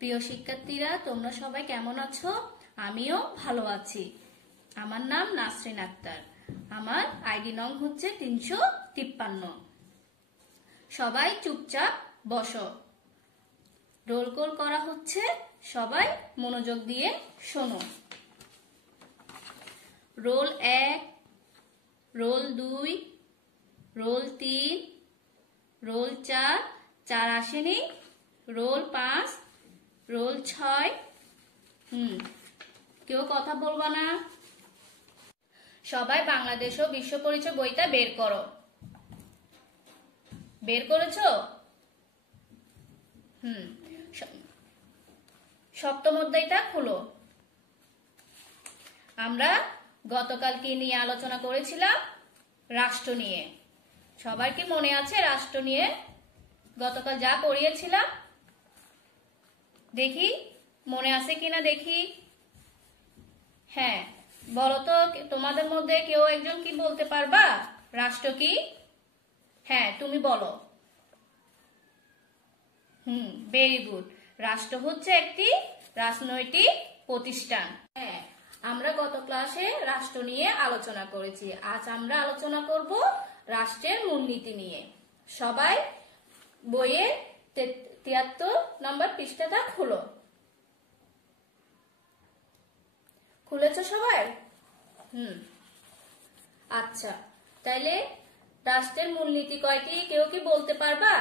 প্রিয় শিক্ষার্থীরা, তোমরা সবাই কেমন আছো? আমিও ভালো আছি। আমার নাম নাসরিন আক্তার। আমার আইডি নং হচ্ছে 353। সবাই চুপচাপ বসো। রোল কল করা হচ্ছে, সবাই মনোযোগ দিয়ে শোনো। রোল 1, রোল 2, রোল 3, রোল 4, 4 আসেনি, রোল 5, রোল 6। কেউ কথা বলবা না। সবাই বাংলাদেশ ও বিশ্ব পরিচয় বইটা বের করো। বের করেছো? সপ্তম অধ্যায়টা খুলো। আমরা গতকাল কি নিয়ে আলোচনা করেছিলাম? রাষ্ট্র নিয়ে। সবার কি মনে আছে রাষ্ট্র নিয়ে গতকাল যা পড়িয়েছিলাম? দেখি মনে আছে কিনা দেখি। হ্যাঁ, বলো তো, তোমাদের মধ্যে কেউ একজন কি বলতে পারবা রাষ্ট্র কি? হ্যাঁ, তুমি বলো। Very good. রাষ্ট্র হচ্ছে একটি রাজনৈতিক প্রতিষ্ঠান। হ্যাঁ, আমরা গত ক্লাসে রাষ্ট্র নিয়ে আলোচনা করেছি। আজ আমরা আলোচনা করব রাষ্ট্রের মূলনীতি নিয়ে। সবাই বইয়ের 73 নম্বর পৃষ্ঠাটা খুলো। খুলেছো সবাই? আচ্ছা, তাইলে রাষ্ট্রের মূলনীতি কয়টি কেউ কি বলতে পারবা?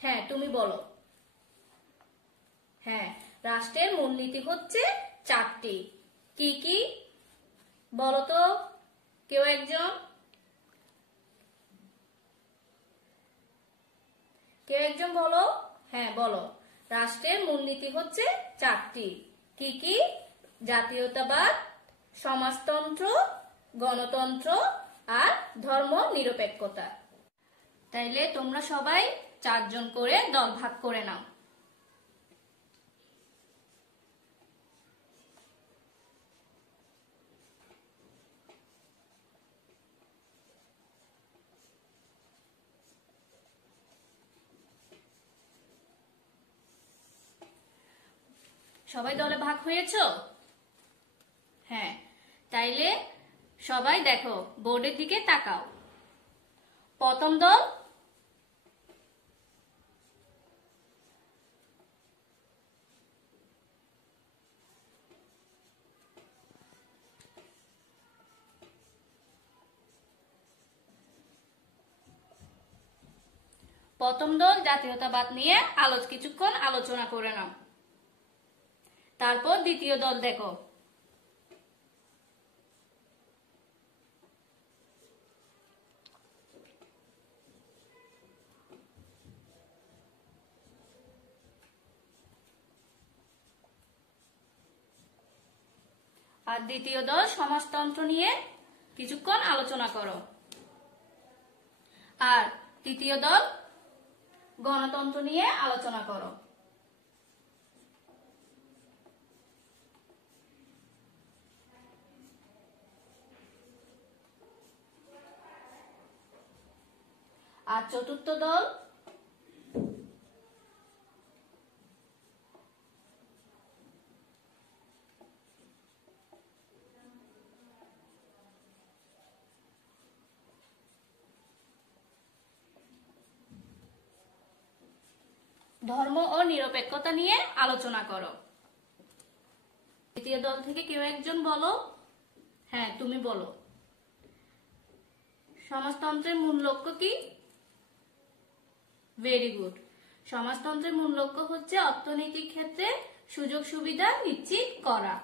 হ্যাঁ, তুমি বলো। হ্যাঁ, রাষ্ট্রের মূলনীতি হচ্ছে 4টি। কি কি বলো তো কেউ একজন? কেউ একজন বলো। হ্যাঁ, বলো। রাষ্ট্রের মূলনীতি হচ্ছে 4টি। কি কি? জাতীয়তাবাদ, সমাজতন্ত্র, গণতন্ত্র আর ধর্ম নিরপেক্ষতা। তাইলে তোমরা সবাই 4 জন করে দল ভাগ করে নাও। সবাই দলে ভাগ হয়েছো? হ্যাঁ, তাইলে সবাই দেখো, বোর্ডের দিকে তাকাও। প্রথম দল জাতীয়তাবাদ নিয়ে কিছুক্ষণ আলোচনা করে নাও। তারপর দ্বিতীয় দল দেখো। আর দ্বিতীয় দল সমাজতন্ত্র নিয়ে কিছুক্ষণ আলোচনা করো। আর তৃতীয় দল গণতন্ত্র নিয়ে আলোচনা করো। আর চতুর্থ দল ধর্ম ও নিরপেক্ষতা নিয়ে আলোচনা করো। তৃতীয় দল থেকে কেউ একজন বলো। হ্যাঁ, তুমি বলো। সমাজতন্ত্রের মূল লক্ষ্য কি? Very good. সমাজতন্ত্রের মূল লক্ষ্য হচ্ছে অর্থনৈতিক ক্ষেত্রে সুযোগ সুবিধা নিশ্চিত করা।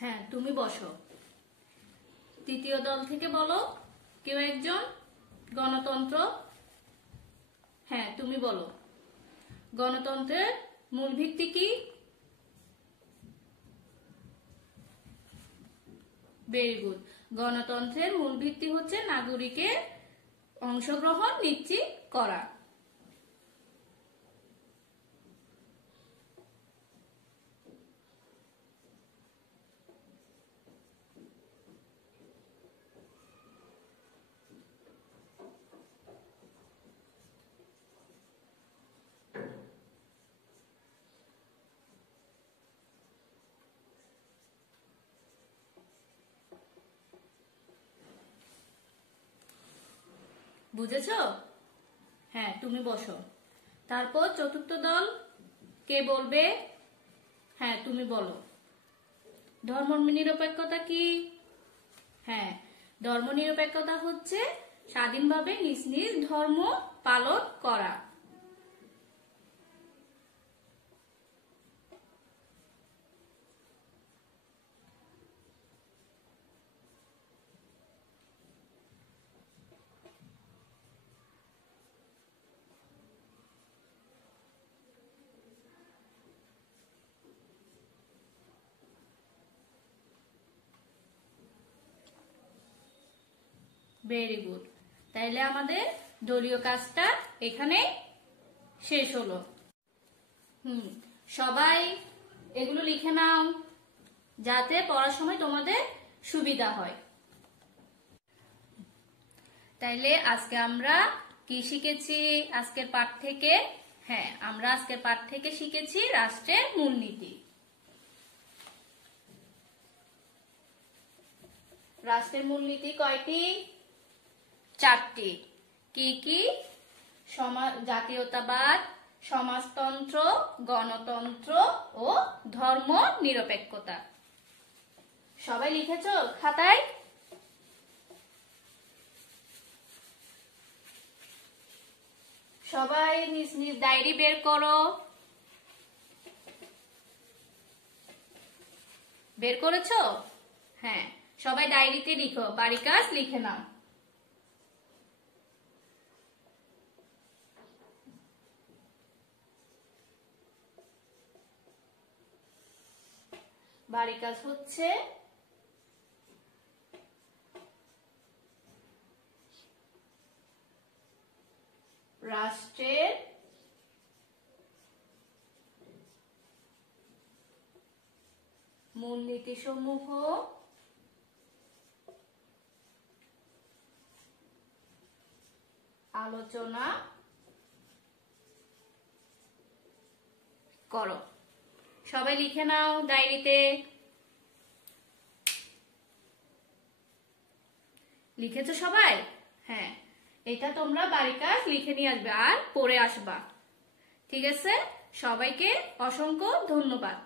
হ্যাঁ, তুমি বসো। তৃতীয় দল থেকে বলো কেউ একজন। গণতন্ত্র। হ্যাঁ, তুমি বলো গণতন্ত্রের মূল ভিত্তি কি? Very good. গণতন্ত্রের মূল ভিত্তি হচ্ছে নাগরিকের অংশগ্রহণ নিশ্চিত করা। বুঝেছো? হ্যাঁ, তুমি বসো। তারপর চতুর্থ দল কে বলবে? হ্যাঁ, তুমি বলো। ধর্মনিরপেক্ষতা কি? হ্যাঁ, ধর্মনিরপেক্ষতা হচ্ছে স্বাধীনভাবে নিজ নিজ ধর্ম পালন করা। Very good. তাইলে আমাদের দলীয় কাজটা এখানে শেষ হলো। সবাই এগুলো লিখে নাও যাতে পড়ার সময় তোমাদের সুবিধা হয়। তাইলে আজকে আমরা কি শিখেছি আজকের পাঠ থেকে? হ্যাঁ, আমরা আজকের পাঠ থেকে শিখেছি রাষ্ট্রের মূলনীতি। রাষ্ট্রের মূলনীতি কয়টি? 4টি। কি কি? জাতীয়তাবাদ, সমাজতন্ত্র, গণতন্ত্র ও ধর্ম নিরপেক্ষতা। সবাই লিখেছো খাতায়? সবাই নিজ নিজ ডায়েরি বের করো। বের করেছো? হ্যাঁ, সবাই ডায়েরিতে লিখো, বাড়ি কাজ লিখে নাও। বাড়ি কাজ হচ্ছে রাষ্ট্রের মূলনীতিসমূহ আলোচনা করো। সবাই লিখে নাও ডায়েরিতে। লিখেছো সবাই? হ্যাঁ, এটা তোমরা বাড়ি কাজ লিখে নিয়ে আসবে আর পড়ে আসবা। ঠিক আছে? সবাইকে অসংখ্য ধন্যবাদ।